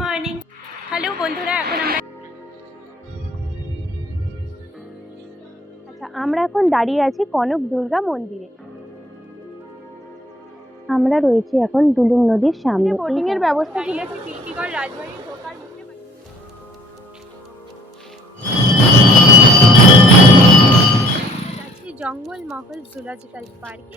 Morning. Hello বন্ধুরা, আমরা এখন দাঁড়িয়ে আছি কনক দুর্গা মন্দিরে। আমরা রয়েছি এখন ডুলুং নদীর সামনে। বোটিং এর ব্যবস্থা ছিল চিল্কিগড় রাজবাড়ি ঢোকার মুখে। যাচ্ছি জঙ্গল মহল জুলজিক্যাল পার্কে।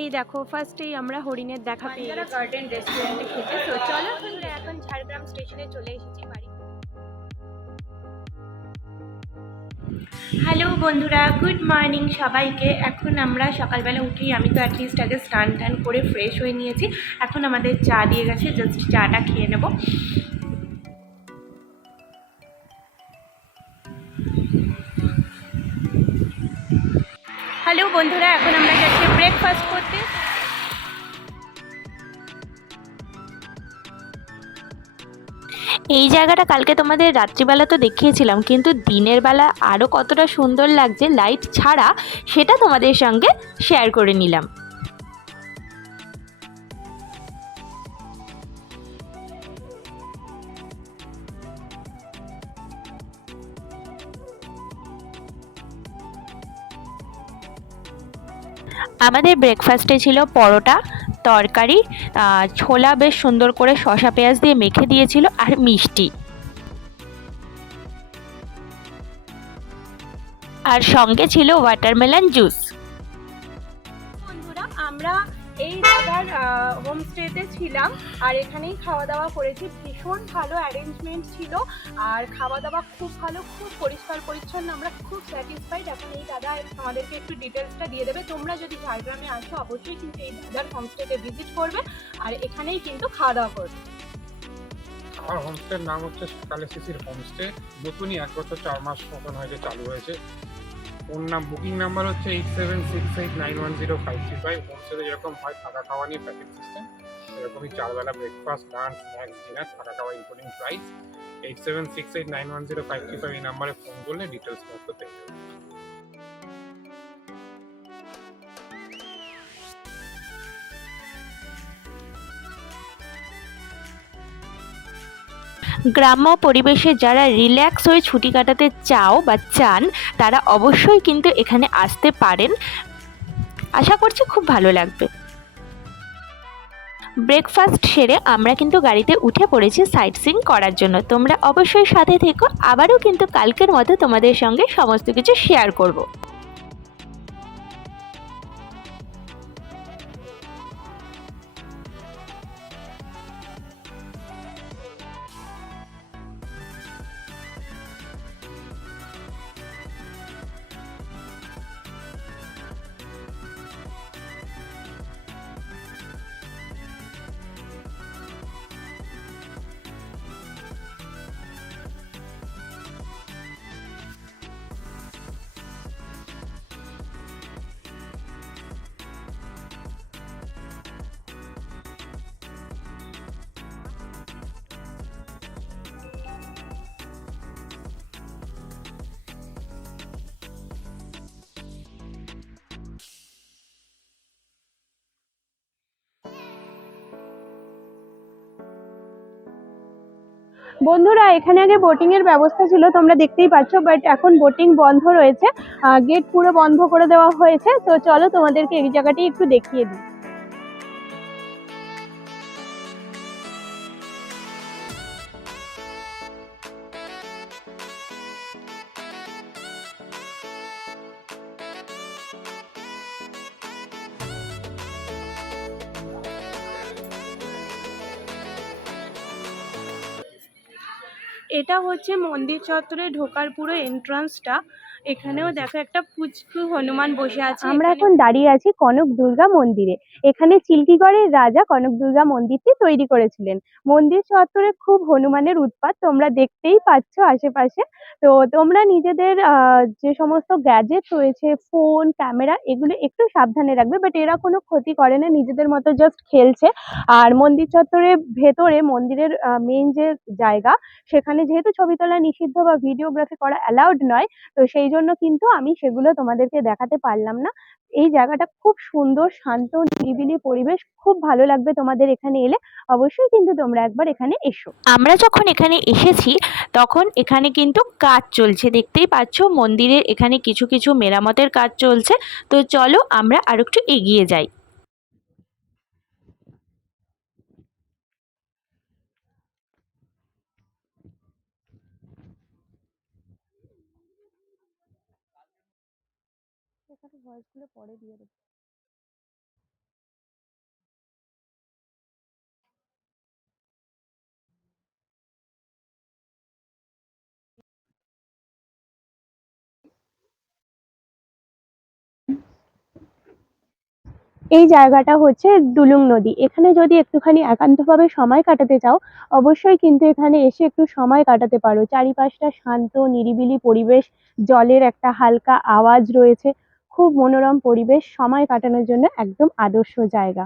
এই দেখো, ফার্স্টেই আমরা হরিণের দেখা পেয়ে গেছি গার্ডেন রেস্টুরেন্টে খেতে। তো চলো এখন ঝাড়গ্রাম স্টেশনে চলে এসেছি বাড়ি। হ্যালো বন্ধুরা, গুড মর্নিং সবাইকে। এখন আমরা সকালবেলা উঠি, আমি তো অ্যাটলিস্ট আগে স্নান টান করে ফ্রেশ হয়ে নিয়েছি। এখন আমাদের চা দিয়ে গেছে, জাস্ট চাটা খেয়ে নেব। হ্যালো বন্ধুরা, এখন আমরা যাচ্ছি ব্রেকফাস্ট করতে। এই জায়গাটা কালকে তোমাদের রাত্রিবেলা তো দেখিয়েছিলাম, কিন্তু দিনের বেলা আরও কতটা সুন্দর লাগছে লাইট ছাড়া, সেটা তোমাদের সঙ্গে শেয়ার করে নিলাম। আমাদের ব্রেকফাস্টে ছিল পরোটা, তরকারি, ছোলা বেশ সুন্দর করে শসা পেঁয়াজ দিয়ে মেখে দিয়েছিল, আর মিষ্টি, আর সঙ্গে ছিল ওয়াটারমেলন জুস। বন্ধুরা, আমরা এই দাদার হোমস্টেতে ছিলাম আর এখানেই খাওয়া দাওয়া করেছি। ভীষণ ভালো অ্যারেঞ্জমেন্ট ছিল আর খাওয়া দাওয়া খুব ভালো, খুব পরিষ্কার পরিচ্ছন্ন। আমরা খুব স্যাটিসফাইড। এখন এই দাদা আমাদেরকে একটু ডিটেলসটা দিয়ে দেবে। তোমরা যদি ঝাড়গ্রামে আসো অবশ্যই কিন্তু এই দাদার হোমস্টেতে ভিজিট করবে আর এখানেই কিন্তু খাওয়া দাওয়া করবে। আমার হোমস্টের নাম হচ্ছে সকালে শিশির হোমস্টে। নতুনই 1 বছর 4 মাস মতন হয়েছে চালু হয়েছে। ফোন বুকিং নাম্বার হচ্ছে 8768910535। হোমস্টেতে যেরকম হয় থাকা খাওয়া নিয়ে প্যাকেজ সিস্টেম, এরকমই 4 বেলা ব্রেকফাস্ট, লাঞ্চ, স্ন্যাক্স, ডিনার, থাকা খাওয়া ইনক্লুডিং প্রাইস। 8768910535 এই নাম্বারে ফোন করলে ডিটেলস মতো পেয়ে যাবে। গ্রাম্য পরিবেশে যারা রিল্যাক্স হয়ে ছুটি কাটাতে চাও বা চান, তারা অবশ্যই কিন্তু এখানে আসতে পারেন। আশা করছি খুব ভালো লাগবে। ব্রেকফাস্ট সেরে আমরা কিন্তু গাড়িতে উঠে পড়েছি সাইট সিইং করার জন্য। তোমরা অবশ্যই সাথে থেকো, আবারও কিন্তু কালকের মতো তোমাদের সঙ্গে সমস্ত কিছু শেয়ার করব। বন্ধুরা, এখানে আগে বোটিং এর ব্যবস্থা ছিল, তোমরা দেখতেই পাচ্ছ, বাট এখন বোটিং বন্ধ রয়েছে। গেট পুরো বন্ধ করে দেওয়া হয়েছে। তো চলো তোমাদেরকে এই জায়গাটি একটু দেখিয়ে দিই। এটা হচ্ছে মন্দির চত্বরে ঢোকার পুরো এন্ট্রান্সটা। এখানেও দেখো একটা পুচকু হনুমান বসে আছে। আমরা এখন দাঁড়িয়ে আছি কনক দুর্গা মন্দিরে। এখানে চিল্কিগড়ের রাজা কনক দুর্গা মন্দিরটি তৈরি করেছিলেন। মন্দির চত্বরে খুব হনুমানের উৎপাত, তোমরা দেখতেই পাচ্ছ আশেপাশে। তো তোমরা নিজেদের যে সমস্ত গ্যাজেট রয়েছে, ফোন, ক্যামেরা, এগুলো একটু সাবধানে রাখবে। বাট এরা কোনো ক্ষতি করে না, নিজেদের মতো জাস্ট খেলছে। আর মন্দির চত্বরের ভেতরে মন্দিরের মেইন যে জায়গা, সেখানে যেহেতু ছবি তোলা নিষিদ্ধ বা ভিডিওগ্রাফি করা অ্যালাউড নয়, তো সেই জন্য জন্য কিন্তু আমি সেগুলো তোমাদেরকে দেখাতে পারলাম না। এই জায়গাটা খুব সুন্দর, শান্ত, নিরিবিলি পরিবেশ, খুব ভালো লাগবে তোমাদের এখানে এলে। অবশ্যই কিন্তু তোমরা একবার এখানে এসো। আমরা যখন এখানে এসেছি তখন এখানে কিন্তু কাজ চলছে, দেখতেই পাচ্ছ মন্দিরের এখানে কিছু কিছু মেরামতের কাজ চলছে। তো চলো আমরা আর একটু এগিয়ে যাই। ভয়েসগুলো পরে দিয়ে দেবো। এই জায়গাটা হচ্ছে ডুলুং নদী। এখানে যদি একটুখানি একান্তভাবে সময় কাটাতে চাও, অবশ্যই কিন্তু এখানে এসে একটু সময় কাটাতে পারো। চারিপাশটা শান্ত, নিরিবিলি পরিবেশ, জলের একটা হালকা আওয়াজ রয়েছে, খুব মনোরম পরিবেশ, সময় কাটানোর জন্য একদম আদর্শ জায়গা।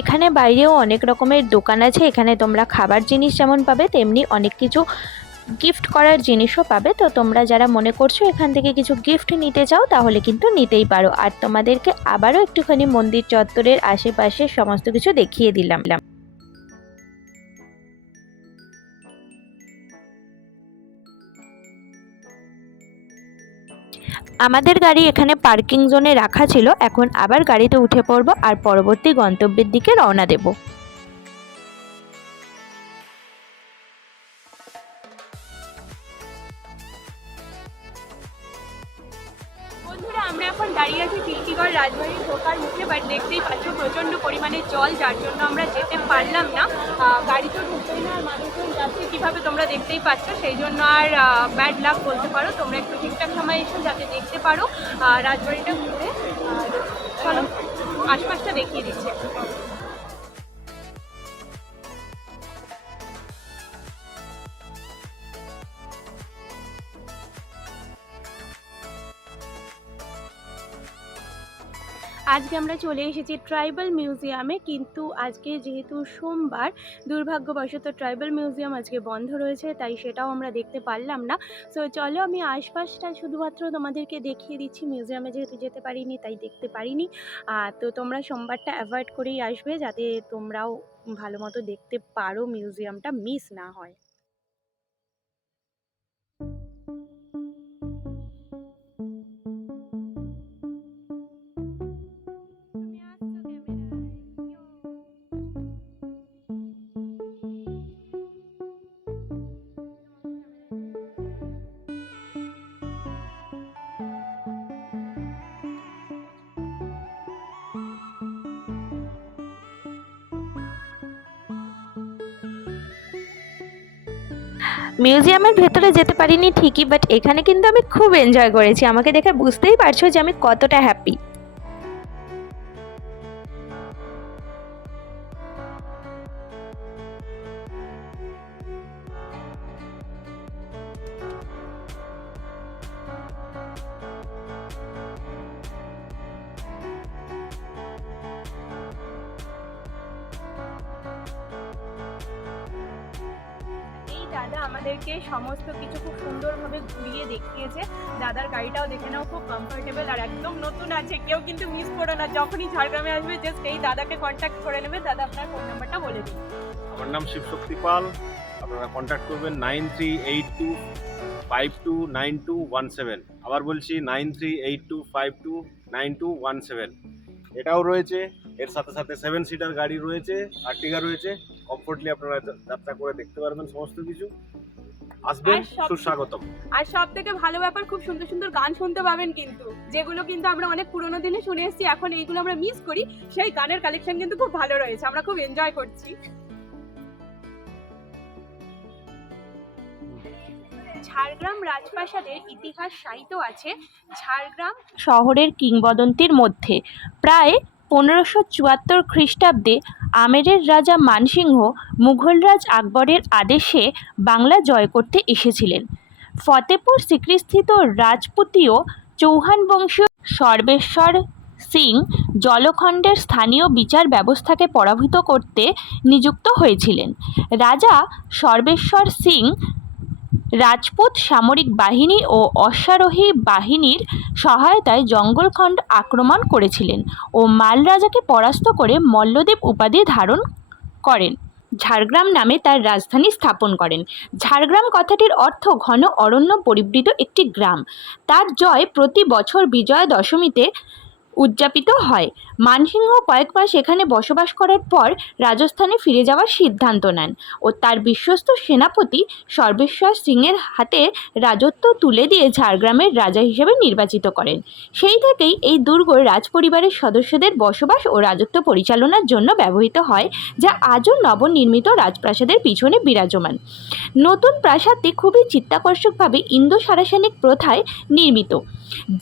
এখানে বাইরেও অনেক রকমের দোকান আছে। এখানে তোমরা খাবার জিনিস যেমন পাবে, তেমনি অনেক কিছু গিফট করার জিনিসও পাবে। তো তোমরা যারা মনে করছো এখান থেকে কিছু গিফট নিতে চাও, তাহলে কিন্তু নিতেই পারো। আর তোমাদেরকে আবারও একটুখানি মন্দির চত্বরের আশেপাশে সমস্ত কিছু দেখিয়ে দিলাম। আমাদের গাড়ি এখানে পার্কিং জোনে রাখা ছিল। এখন আবার গাড়িতে উঠে পড়বো আর পরবর্তী গন্তব্যের দিকে রওনা দেব। বন্ধুরা, আমরা এখন দাঁড়িয়ে আছি চিল্কিগড় রাজবাড়ি ঢোকার মুখে। বাট দেখতেই পাচ্ছ প্রচণ্ড পরিমাণে জল, যার জন্য আমরা যেতে পারলাম না। গাড়ি তো ঢুকতেই না, আর মানুষজন যাচ্ছে কীভাবে তোমরা দেখতেই পাচ্ছ। সেই জন্য আর ব্যাড লাক বলতে পারো। তোমরা একটু ঠিকঠাক সময় এসো যাতে দেখতে পারো রাজবাড়িটা ঘুরে। চলো আশপাশটা দেখিয়ে দিচ্ছে। আজকে আমরা চলে এসেছি ট্রাইবাল মিউজিয়ামে, কিন্তু আজকে যেহেতু সোমবার, দুর্ভাগ্যবশত ট্রাইবাল মিউজিয়াম আজকে বন্ধ রয়েছে, তাই সেটাও আমরা দেখতে পারলাম না। সো চলো আমি আশপাশটা শুধুমাত্র তোমাদেরকে দেখিয়ে দিচ্ছি। মিউজিয়ামে যেহেতু যেতে পারিনি তাই দেখতে পারিনি। তো তোমরা সোমবারটা অ্যাভয়েড করেই আসবে, যাতে তোমরাও ভালো মতো দেখতে পারো, মিউজিয়ামটা মিস না হয়। মিউজিয়ামের ভেতরে যেতে পারিনি ঠিকই, বাট এখানে কিন্তু আমি খুব এনজয় করেছি। আমাকে দেখে বুঝতেই পারছো যে আমি কতটা হ্যাপি। দাদা আমাদেরকে সমস্ত কিছু খুব সুন্দরভাবে ঘুরিয়ে দেখিয়েছে। দাদার গাড়িটাও দেখে নাও, খুব কমফোর্টেবল আর একদম নতুন আছে। কেউ কিন্তু মিস করো না, যখনই ঝাড়গ্রামে আসবে জাস্ট এই দাদাকে কন্ট্যাক্ট করে নেবে। দাদা আপনার ফোন নাম্বারটা বলে দিন। আমার নাম শিবশক্তি পাল। আপনারা কন্ট্যাক্ট করবেন 9382529217। আবার বলছি 9382529217। এটাও রয়েছে, এর সাথে সাথে 7 সিটার গাড়ি রয়েছে, আর্টিগা রয়েছে। কমফোর্টলি আপনারা যাত্রা করে দেখতে পারবেন সমস্ত কিছু। আসবেন, সুস্বাগতম। আর সব থেকে ভালো ব্যাপার, খুব সুন্দর সুন্দর গান শুনতে পাবেন কিন্তু, যেগুলো কিন্তু আমরা অনেক পুরোনো দিনে শুনে এসেছি, এখন এইগুলো আমরা মিস করি। সেই গানের কালেকশন কিন্তু খুব ভালো রয়েছে, আমরা খুব এনজয় করছি। ঝাড়গ্রাম রাজপ্রাসাদের ইতিহাস সাহিত্য আছে ঝাড়গ্রাম শহরের কিংবদন্তির মধ্যে। প্রায় 1574 খ্রিস্টাব্দে আমেরের রাজা মানসিংহ মুঘলরাজ আকবরের আদেশে বাংলা জয় করতে এসেছিলেন। ফতেপুর সিক্রিস্থিত রাজপুতীয় চৌহান বংশীয় সর্বেশ্বর সিং জলখণ্ডের স্থানীয় বিচার ব্যবস্থাকে পরাভূত করতে নিযুক্ত হয়েছিলেন। রাজা সর্বেশ্বর সিং রাজপুত সামরিক বাহিনী ও অশ্বারোহী বাহিনীর সহায়তায় জঙ্গলখণ্ড আক্রমণ করেছিলেন ও মাল রাজাকে পরাস্ত করে মল্লদেব উপাধি ধারণ করেন। ঝাড়গ্রাম নামে তার রাজধানী স্থাপন করেন। ঝাড়গ্রাম কথাটির অর্থ ঘন অরণ্য পরিবৃত একটি গ্রাম। তার জয় প্রতি বছর বিজয়া দশমীতে উদযাপিত হয়। মানসিংহ কয়েক মাস এখানে বসবাস করার পর রাজস্থানে ফিরে যাওয়ার সিদ্ধান্ত নেন ও তার বিশ্বস্ত সেনাপতি সর্বেশ্বর সিংয়ের হাতে রাজত্ব তুলে দিয়ে ঝাড়গ্রামের রাজা হিসেবে নির্বাচিত করেন। সেই থেকেই এই দুর্গ রাজপরিবারের সদস্যদের বসবাস ও রাজত্ব পরিচালনার জন্য ব্যবহৃত হয়, যা আজও নবনির্মিত রাজপ্রাসাদের পিছনে বিরাজমান। নতুন প্রাসাদটি খুবই চিত্তাকর্ষকভাবে ইন্দো সারাসেনিক প্রথায় নির্মিত,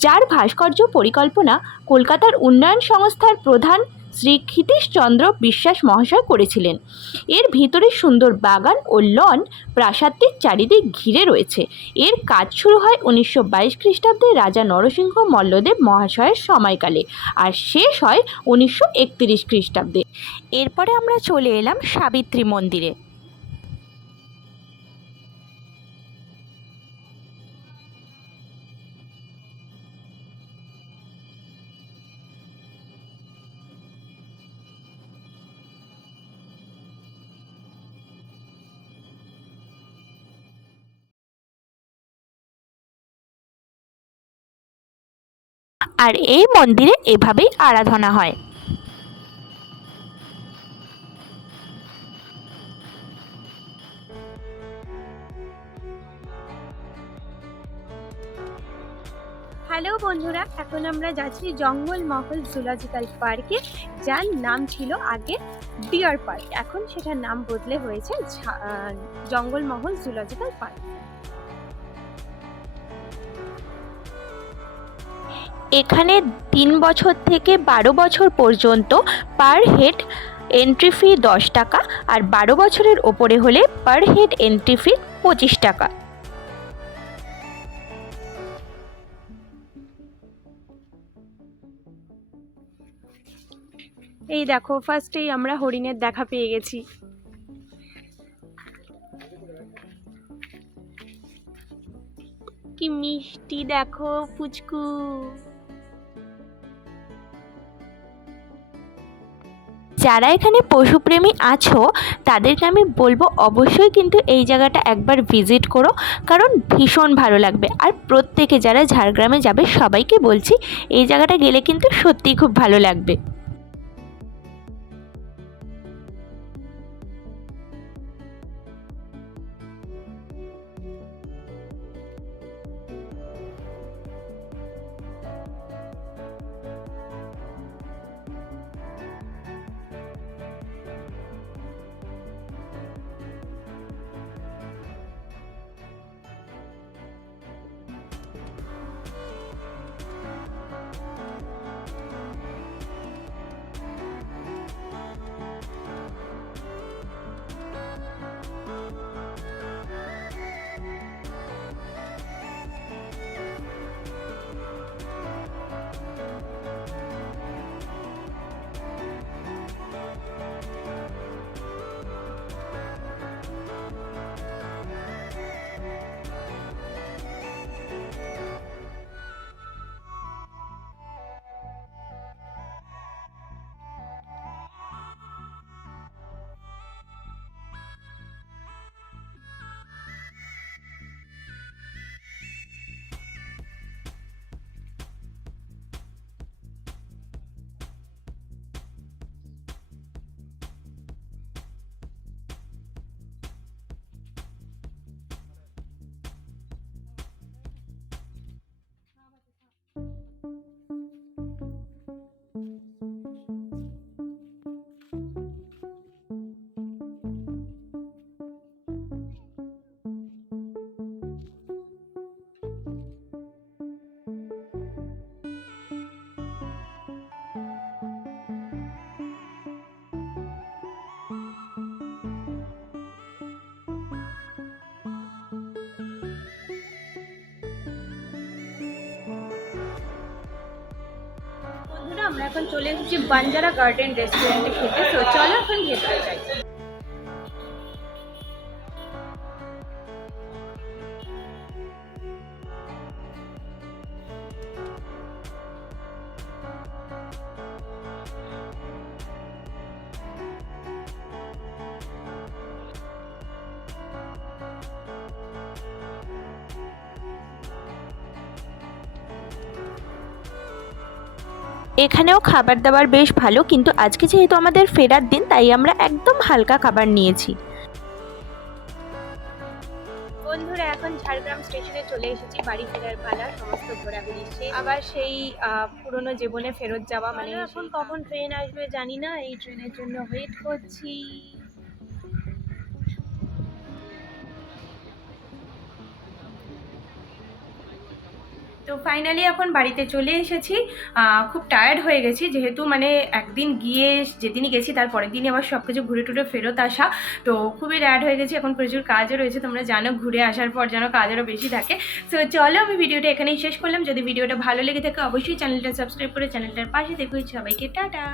যার ভাস্কর্য পরিকল্পনা কলকাতার উন্নয়ন সংস্থার প্রধান শ্রী ক্ষিতীশচন্দ্র বিশ্বাস মহাশয় করেছিলেন। এর ভিতরে সুন্দর বাগান ও লন প্রাসাদটির চারিদিক ঘিরে রয়েছে। এর কাজ শুরু হয় 1922 খ্রিস্টাব্দে রাজা নরসিংহ মল্লদেব মহাশয়ের সময়কালে আর শেষ হয় 1931 খ্রিস্টাব্দে। এরপরে আমরা চলে এলাম সাবিত্রী মন্দিরে। আর এই মন্দিরে এভাবেই আরাধনা হয়। হ্যালো বন্ধুরা, এখন আমরা যাচ্ছি জঙ্গলমহল জুলজিক্যাল পার্কে, যার নাম ছিল আগে ডিয়ার পার্ক। এখন সেটার নাম বদলে হয়েছে জঙ্গলমহল জুলজিক্যাল পার্ক। এখানে 3 বছর থেকে 12 বছর পর্যন্ত পার হেড এন্ট্রি ফি 10 টাকা আর 12 বছরের ওপরে হলে পার হেড এন্ট্রি ফি 25 টাকা। এই দেখো, ফার্স্টেই আমরা হরিণের দেখা পেয়ে গেছি। কি মিষ্টি দেখো পুচকু। যারা এখানে পশুপ্রেমী আছো তাদেরকে আমি বলবো অবশ্যই কিন্তু এই জায়গাটা একবার ভিজিট করো, কারণ ভীষণ ভালো লাগবে। আর প্রত্যেকে যারা ঝাড়গ্রামে যাবে সবাইকে বলছি এই জায়গাটা গেলে কিন্তু সত্যিই খুব ভালো লাগবে। আমরা এখন চলে এসেছি বাঞ্জারা গার্ডেন রেস্টুরেন্টে খেতে। তো চলো এখন ভেতরে যাই। এখানেও খাবার দাবার বেশ ভালো, কিন্তু আজকে যেহেতু আমাদের ফেরার দিন তাই আমরা একদম হালকা খাবার নিয়েছি। বন্ধুরা এখন ঝাড়গ্রাম স্টেশনে চলে এসেছি, বাড়ি ফেরার পালা, সমস্ত ঘোরাঘুরি শেষ। আবার সেই পুরনো জীবনে ফেরত যাওয়া, মানে এখন কখন ট্রেন আসবে জানি না, এই ট্রেনের জন্য ওয়েট করছি। তো ফাইনালি এখন বাড়িতে চলে এসেছি। খুব টায়ার্ড হয়ে গেছি, যেহেতু মানে একদিন গিয়ে যেদিনই গেছি তার পরের দিনই আবার সব কিছু ঘুরে টুরে ফেরত আসা, তো খুবই টায়ার্ড হয়ে গেছি। এখন প্রচুর কাজও রয়েছে, তোমরা জানো ঘুরে আসার পর যেন কাজ আরও বেশি থাকে। তো চলো আমি ভিডিওটা এখানেই শেষ করলাম। যদি ভিডিওটা ভালো লেগে থাকে অবশ্যই চ্যানেলটা সাবস্ক্রাইব করে চ্যানেলটার পাশে দেখো। সবাইকে টাটা।